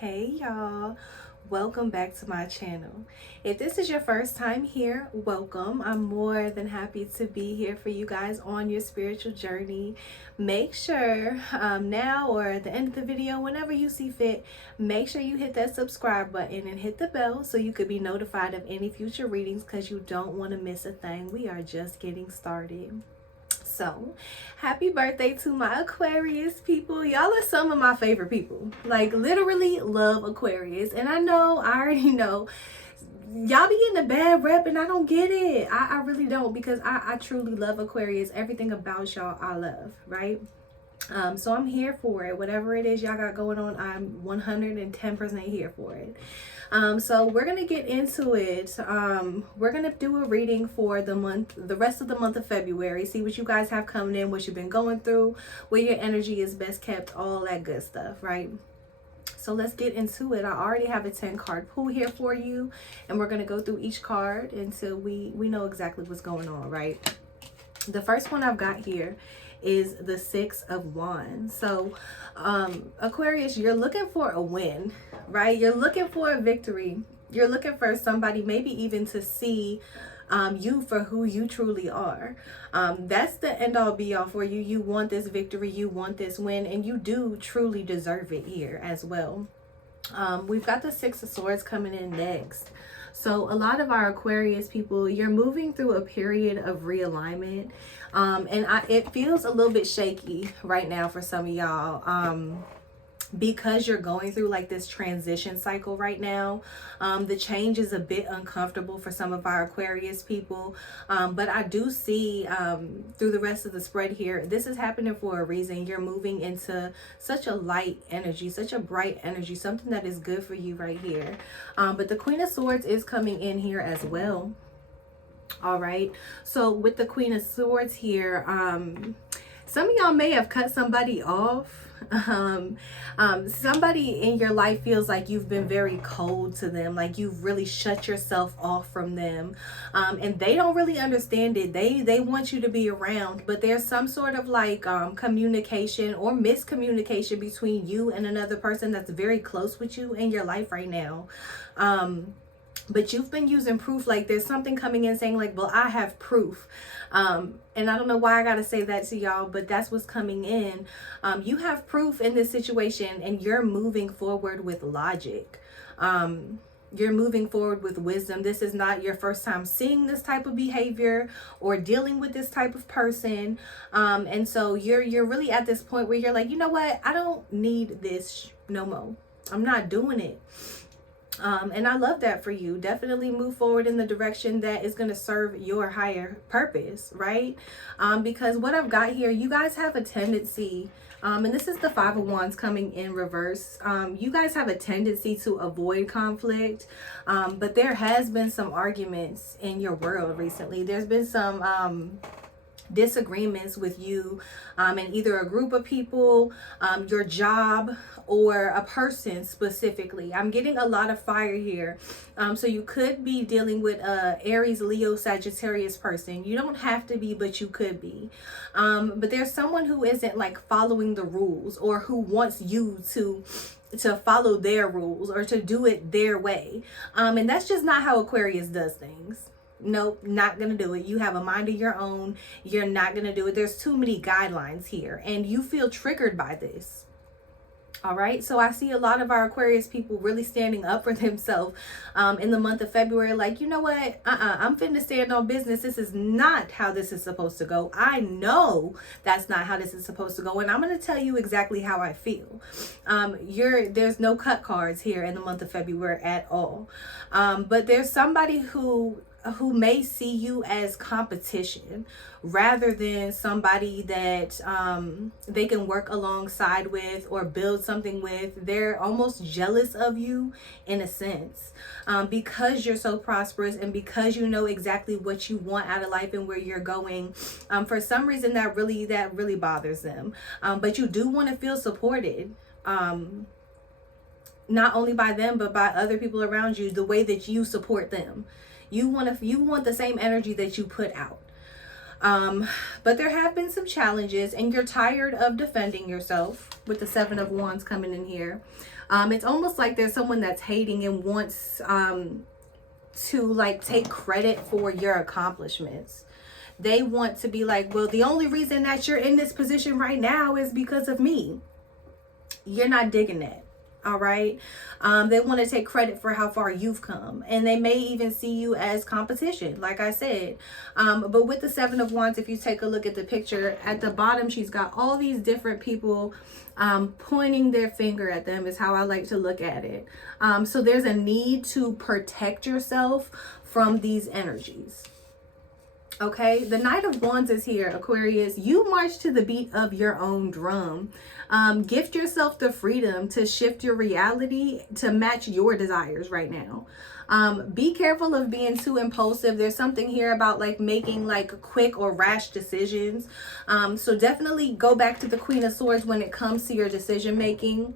Hey y'all, welcome back to my channel. If this is your first time here, welcome. I'm more than happy to be here for you guys on your spiritual journey. Make sure now or at the end of the video, whenever you see fit, make sure you hit that subscribe button and hit the bell so you could be notified of any future readings, because you don't want to miss a thing. We are just getting started. So, happy birthday to my Aquarius people. Y'all are some of my favorite people. Like, literally love Aquarius. And I already know, y'all be getting a bad rep and I don't get it. I really don't, because I truly love Aquarius. Everything about y'all I love, right? So I'm here for it. Whatever it is y'all got going on, I'm 110% here for it. So we're gonna get into it. We're gonna do a reading for the rest of the month of February. See what you guys have coming in, what you've been going through, where your energy is best kept, all that good stuff, right? So let's get into it. I already have a 10 card pool here for you, and we're gonna go through each card until we know exactly what's going on, right? The first one I've got here is the 6 of Wands. So Aquarius, you're looking for a win, right? You're looking for a victory. You're looking for somebody maybe even to see you for who you truly are. That's the end all be all for you. You want this victory, you want this win, and you do truly deserve it here as well. We've got the 6 of Swords coming in next. So a lot of our Aquarius people, you're moving through a period of realignment. It feels a little bit shaky right now for some of y'all. Because you're going through like this transition cycle right now. The change is a bit uncomfortable for some of our Aquarius people, but I do see through the rest of the spread here, this is happening for a reason. You're moving into such a light energy, such a bright energy, something that is good for you right here. But the Queen of Swords is coming in here as well. All right, so with the Queen of Swords here, some of y'all may have cut somebody off. Somebody in your life feels like you've been very cold to them, like you've really shut yourself off from them, and they don't really understand it. They want you to be around, but there's some sort of like communication or miscommunication between you and another person that's very close with you in your life right now. But you've been using proof. Like there's something coming in saying like, well, I have proof. And I don't know why I got to say that to y'all, but that's what's coming in. You have proof in this situation and you're moving forward with logic. You're moving forward with wisdom. This is not your first time seeing this type of behavior or dealing with this type of person. And so you're really at this point where you're like, you know what? I don't need this no more. I'm not doing it. And I love that for you. Definitely move forward in the direction that is going to serve your higher purpose, right? Because what I've got here, you guys have a tendency, and this is the 5 of Wands coming in reverse. You guys have a tendency to avoid conflict, but there has been some arguments in your world recently. There's been some disagreements with you and either a group of people, your job, or a person specifically. I'm getting a lot of fire here. So you could be dealing with a Aries, Leo, Sagittarius person. You don't have to be, but you could be. But there's someone who isn't like following the rules, or who wants you to follow their rules or to do it their way. And that's just not how Aquarius does things. Nope, not gonna do it. You have a mind of your own. You're not gonna do it. There's too many guidelines here and you feel triggered by this. All right, so I see a lot of our Aquarius people really standing up for themselves in the month of February. Like, you know what? I'm finna stand on business. This is not how this is supposed to go. I know that's not how this is supposed to go. And I'm going to tell you exactly how I feel. There's no cut cards here in the month of February at all. But there's somebody who may see you as competition rather than somebody that they can work alongside with or build something with. They're almost jealous of you in a sense, because you're so prosperous and because you know exactly what you want out of life and where you're going. For some reason that really bothers them, but you do want to feel supported, not only by them but by other people around you, the way that you support them. You want the same energy that you put out. But there have been some challenges, and you're tired of defending yourself with the Seven of Wands coming in here. It's almost like there's someone that's hating and wants to like take credit for your accomplishments. They want to be like, well, the only reason that you're in this position right now is because of me. You're not digging that. All right. They want to take credit for how far you've come, and they may even see you as competition, like I said. But with the Seven of Wands, if you take a look at the picture at the bottom, she's got all these different people pointing their finger at them, is how I like to look at it. So there's a need to protect yourself from these energies. Okay, the Knight of Wands is here, Aquarius. You march to the beat of your own drum. Gift yourself the freedom to shift your reality to match your desires right now. Be careful of being too impulsive. There's something here about like making like quick or rash decisions. So definitely go back to the Queen of Swords when it comes to your decision making,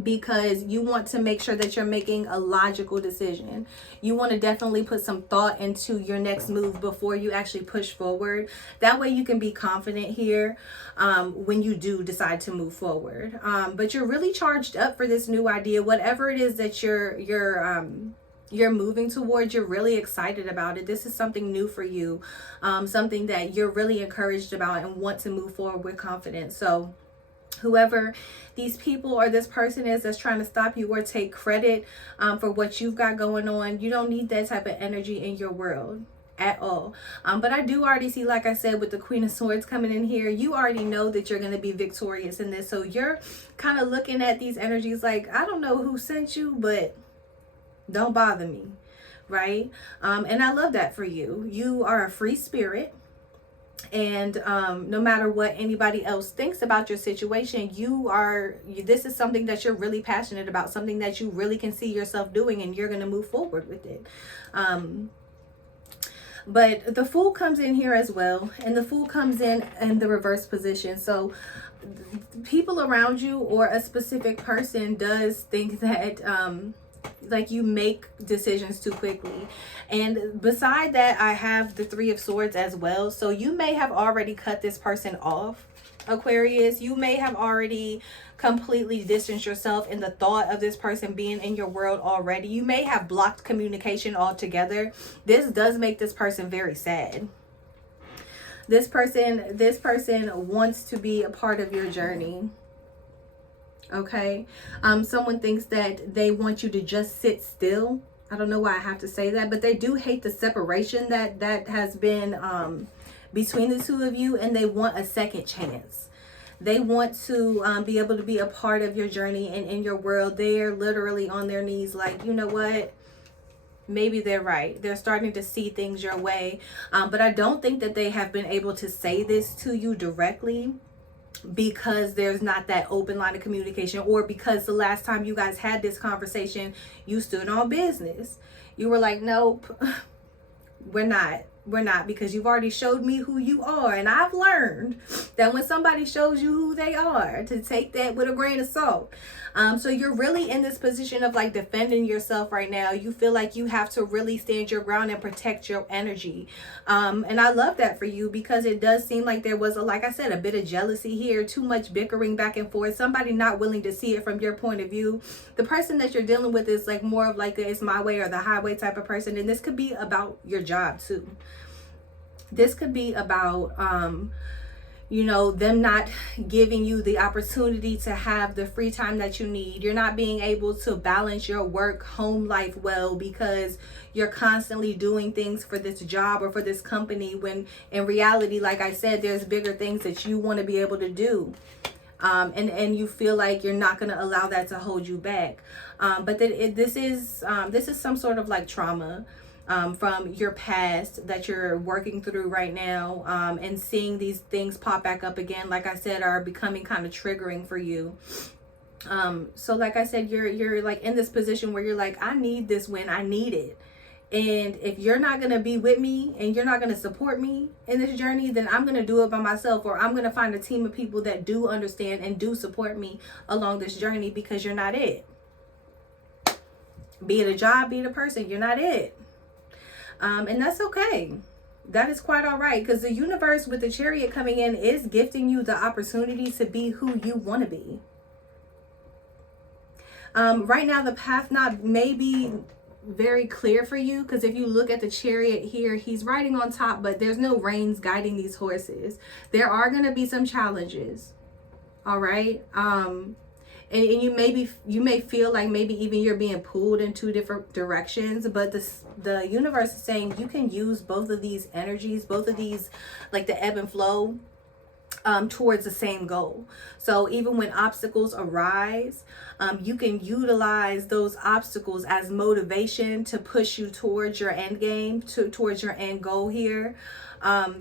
because you want to make sure that you're making a logical decision. You want to definitely put some thought into your next move before you actually push forward. That way you can be confident here when you do decide to move forward. But you're really charged up for this new idea. Whatever it is that you're moving towards, you're really excited about it. This is something new for you, something that you're really encouraged about and want to move forward with confidence. So whoever these people or this person is that's trying to stop you or take credit for what you've got going on, you don't need that type of energy in your world at all. But I do already see, like I said, with the Queen of Swords coming in here, you already know that you're going to be victorious in this. So you're kind of looking at these energies like, I don't know who sent you, but don't bother me, right? And I love that for you. You are a free spirit. And no matter what anybody else thinks about your situation, this is something that you're really passionate about, something that you really can see yourself doing, and you're going to move forward with it. But the Fool comes in here as well, and the Fool comes in the reverse position. So people around you or a specific person does think that like you make decisions too quickly. And beside that, I have the Three of Swords as well. So you may have already cut this person off, Aquarius. You may have already completely distanced yourself in the thought of this person being in your world already. You may have blocked communication altogether. This does make this person very sad. This person wants to be a part of your journey. Okay, someone thinks that they want you to just sit still. I don't know why I have to say that, but they do hate the separation that has been between the two of you, and they want a second chance. They want to be able to be a part of your journey and in your world. They're literally on their knees like, you know what? Maybe they're right. They're starting to see things your way. But I don't think that they have been able to say this to you directly, because there's not that open line of communication, or because the last time you guys had this conversation, you stood on business. You were like, nope, we're not, because you've already showed me who you are. And I've learned that when somebody shows you who they are, to take that with a grain of salt. So you're really in this position of like defending yourself right now. You feel like you have to really stand your ground and protect your energy. And I love that for you, because it does seem like there was, like I said, a bit of jealousy here, too much bickering back and forth, somebody not willing to see it from your point of view. The person that you're dealing with is like more of like a it's my way or the highway type of person. And this could be about your job too. This could be about them not giving you the opportunity to have the free time that you need. You're not being able to balance your work home life well, because you're constantly doing things for this job or for this company, when in reality, like I said, there's bigger things that you want to be able to do. And you feel like you're not going to allow that to hold you back. But this is some sort of like trauma from your past that you're working through right now, and seeing these things pop back up again, like I said, are becoming kind of triggering for you. So like I said, you're like in this position where you're like, I need this win, I need it. And if you're not going to be with me and you're not going to support me in this journey, then I'm going to do it by myself, or I'm going to find a team of people that do understand and do support me along this journey, because you're not it. Be it a job, be it a person, you're not it. And that's okay. That is quite all right, because the universe with the Chariot coming in is gifting you the opportunity to be who you want to be. Right now, the path not may be very clear for you, because if you look at the Chariot here, he's riding on top, but there's no reins guiding these horses. There are going to be some challenges. All right. And you may feel like maybe even you're being pulled in two different directions, but the universe is saying you can use both of these energies, both of these, like the ebb and flow, towards the same goal. So even when obstacles arise, you can utilize those obstacles as motivation to push you towards your end game, towards your end goal here.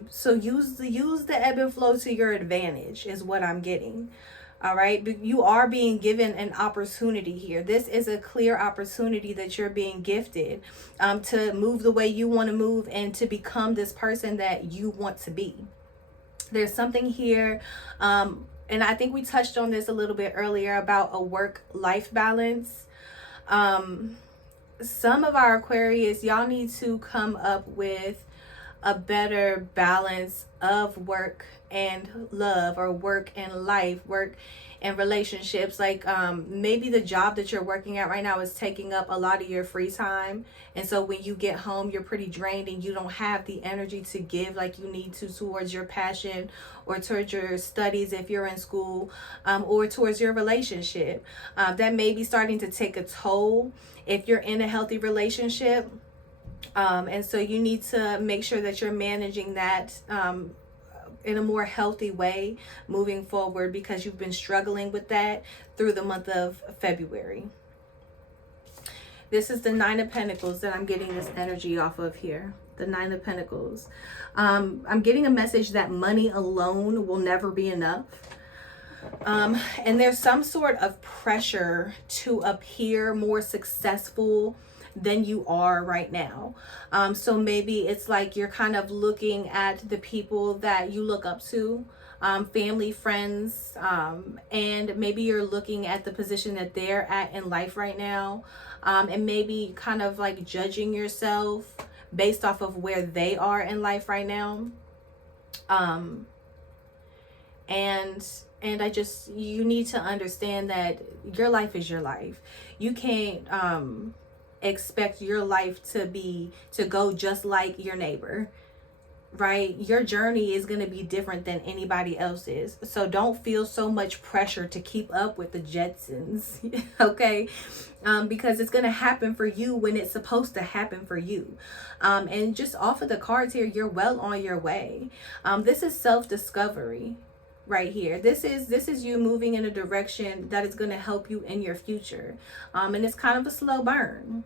So use the ebb and flow to your advantage is what I'm getting. All right, but you are being given an opportunity here. This is a clear opportunity that you're being gifted, to move the way you want to move and to become this person that you want to be. There's something here, and I think we touched on this a little bit earlier about a work-life balance. Some of our Aquarius, y'all need to come up with a better balance of work and love, or work and life, work and relationships. Like maybe the job that you're working at right now is taking up a lot of your free time, and so when you get home you're pretty drained and you don't have the energy to give like you need to towards your passion, or towards your studies if you're in school, or towards your relationship. That may be starting to take a toll if you're in a healthy relationship. And so you need to make sure that you're managing that in a more healthy way moving forward, because you've been struggling with that through the month of February. This is the Nine of Pentacles that I'm getting this energy off of here. The Nine of Pentacles. I'm getting a message that money alone will never be enough. And there's some sort of pressure to appear more successful than you are right now. So maybe it's like you're kind of looking at the people that you look up to, family, friends, and maybe you're looking at the position that they're at in life right now, and maybe kind of like judging yourself based off of where they are in life right now. And you need to understand that your life is your life. You can't expect your life to go just like your neighbor, right? Your journey is going to be different than anybody else's. So don't feel so much pressure to keep up with the Jetsons, okay? Because it's going to happen for you when it's supposed to happen for you. And just off of the cards here, you're well on your way. This is self-discovery right here. This is you moving in a direction that is going to help you in your future. And it's kind of a slow burn,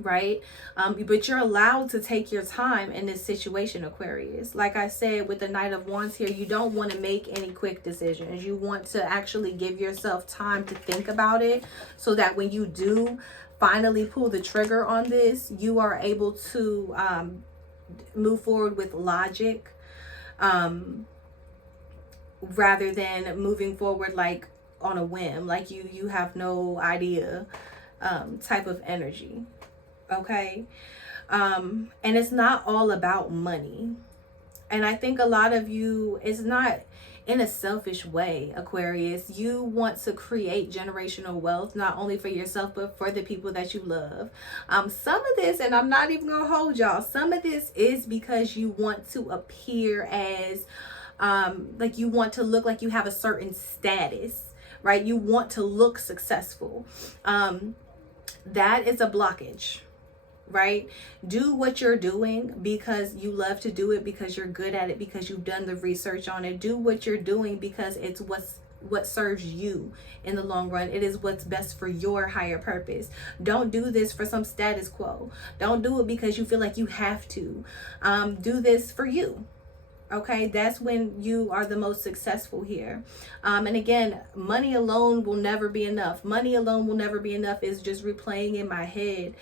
right? But you're allowed to take your time in this situation, Aquarius. Like I said, with the Knight of Wands here, you don't want to make any quick decisions. You want to actually give yourself time to think about it, so that when you do finally pull the trigger on this, you are able to move forward with logic, rather than moving forward like on a whim, like you have no idea type of energy. Okay. And it's not all about money. And I think a lot of you, it's not in a selfish way, Aquarius. You want to create generational wealth, not only for yourself, but for the people that you love. Some of this, and I'm not even gonna hold y'all, some of this is because you want to appear as like you want to look like you have a certain status, right? You want to look successful. That is a blockage, right? Do what you're doing because you love to do it, because you're good at it, because you've done the research on it. Do what you're doing because it's what serves you in the long run. It is what's best for your higher purpose. Don't do this for some status quo. Don't do it because you feel like you have to. Do this for you. Okay, that's when you are the most successful here. And again, money alone will never be enough. Money alone will never be enough is just replaying in my head.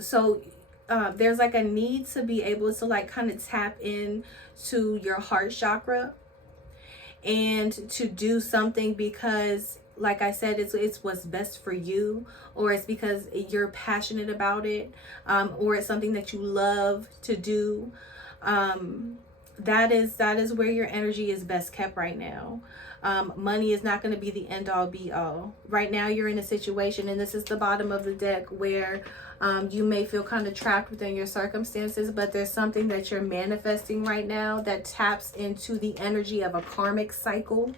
So there's like a need to be able to like kind of tap in to your heart chakra and to do something, because like I said, it's what's best for you, or it's because you're passionate about it, or it's something that you love to do. That is where your energy is best kept right now. Money is not going to be the end all be all. Right now you're in a situation, and this is the bottom of the deck, where you may feel kind of trapped within your circumstances, but there's something that you're manifesting right now that taps into the energy of a karmic cycle.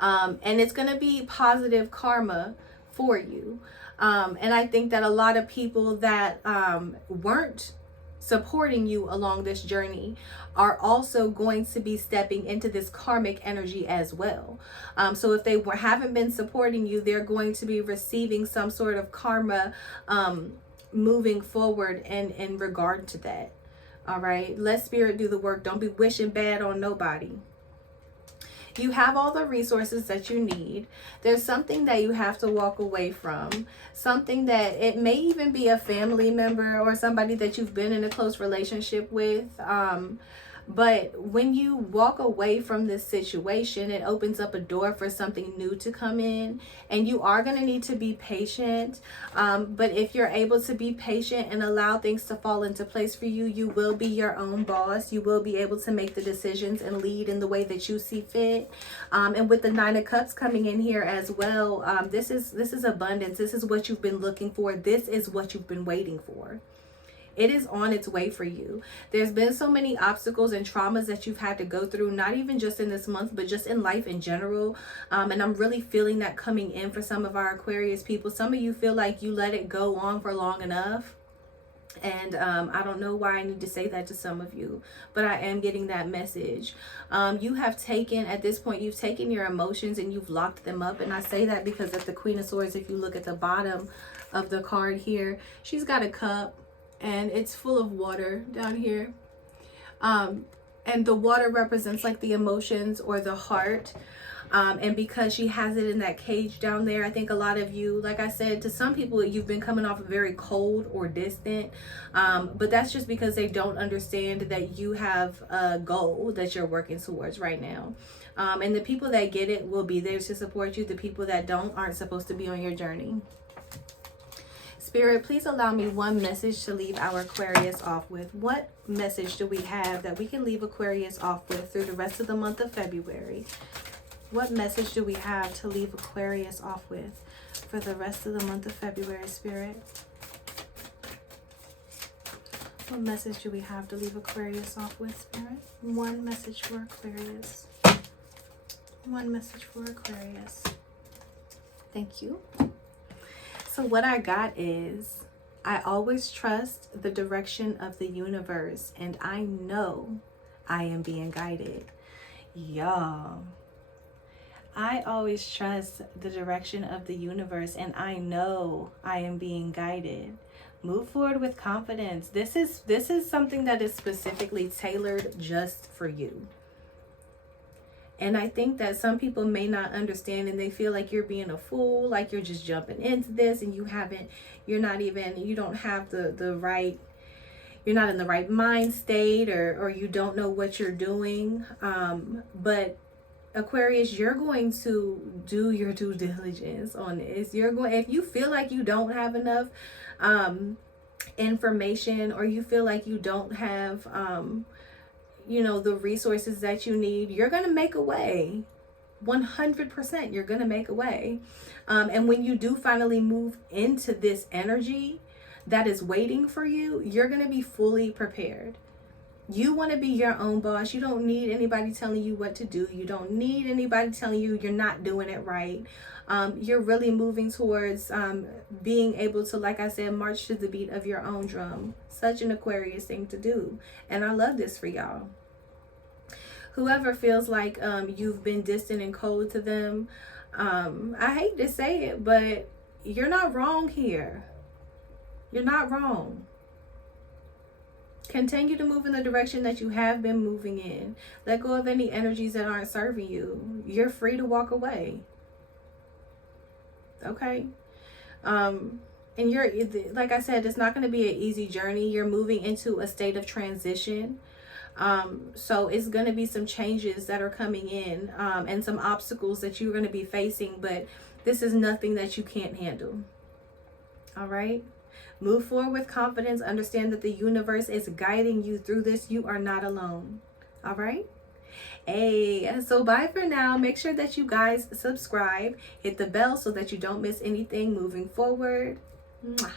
And it's going to be positive karma for you. And I think that a lot of people that weren't supporting you along this journey are also going to be stepping into this karmic energy as well. So if they haven't been supporting you, they're going to be receiving some sort of karma moving forward in regard to that. All right, let spirit do the work. Don't be wishing bad on nobody. You have all the resources that you need. There's something that you have to walk away from. Something that it may even be a family member or somebody that you've been in a close relationship with. But when you walk away from this situation, it opens up a door for something new to come in. And you are going to need to be patient. But if you're able to be patient and allow things to fall into place for you, you will be your own boss. You will be able to make the decisions and lead in the way that you see fit. And with the 9 of Cups coming in here as well, this is abundance. This is what you've been looking for. This is what you've been waiting for. It is on its way for you. There's been so many obstacles and traumas that you've had to go through, not even just in this month, but just in life in general. And I'm really feeling that coming in for some of our Aquarius people. Some of you feel like you let it go on for long enough. And I don't know why I need to say that to some of you, but I am getting that message. You have taken, at this point, you've taken your emotions and you've locked them up. And I say that because of the Queen of Swords. If you look at the bottom of the card here, she's got a cup. And it's full of water down here. And the water represents like the emotions or the heart. And because she has it in that cage down there, I think a lot of you, like I said, to some people, you've been coming off very cold or distant. But that's just because they don't understand that you have a goal that you're working towards right now. And the people that get it will be there to support you. The people that don't aren't supposed to be on your journey. Spirit, please allow me one message to leave our Aquarius off with. What message do we have that we can leave Aquarius off with through the rest of the month of February? What message do we have to leave Aquarius off with for the rest of the month of February, Spirit? What message do we have to leave Aquarius off with, Spirit? One message for Aquarius. One message for Aquarius. Thank you. So what I got is, I always trust the direction of the universe, and I know I am being guided. Y'all, I always trust the direction of the universe, and I know I am being guided. Move forward with confidence. This is something that is specifically tailored just for you. And I think that some people may not understand, and they feel like you're being a fool, like you're just jumping into this and you don't have the right, you're not in the right mind state, or you don't know what you're doing. But Aquarius, you're going to do your due diligence on this. If you feel like you don't have enough information, or you feel like you don't have the resources that you need, you're going to make a way. 100% you're going to make a way. And when you do finally move into this energy that is waiting for you, you're going to be fully prepared. You want to be your own boss. You don't need anybody telling you what to do. You don't need anybody telling you you're not doing it right. You're really moving towards being able to, like I said, march to the beat of your own drum. Such an Aquarius thing to do. And I love this for y'all. Whoever feels like you've been distant and cold to them, I hate to say it, but you're not wrong here. You're not wrong. Continue to move in the direction that you have been moving in. Let go of any energies that aren't serving you. You're free to walk away. Okay? And you're, like I said, it's not going to be an easy journey. You're moving into a state of transition. So it's going to be some changes that are coming in, and some obstacles that you're going to be facing, but this is nothing that you can't handle. All right. Move forward with confidence. Understand that the universe is guiding you through this. You are not alone. All right. Hey, so bye for now. Make sure that you guys subscribe, hit the bell so that you don't miss anything moving forward. Mwah.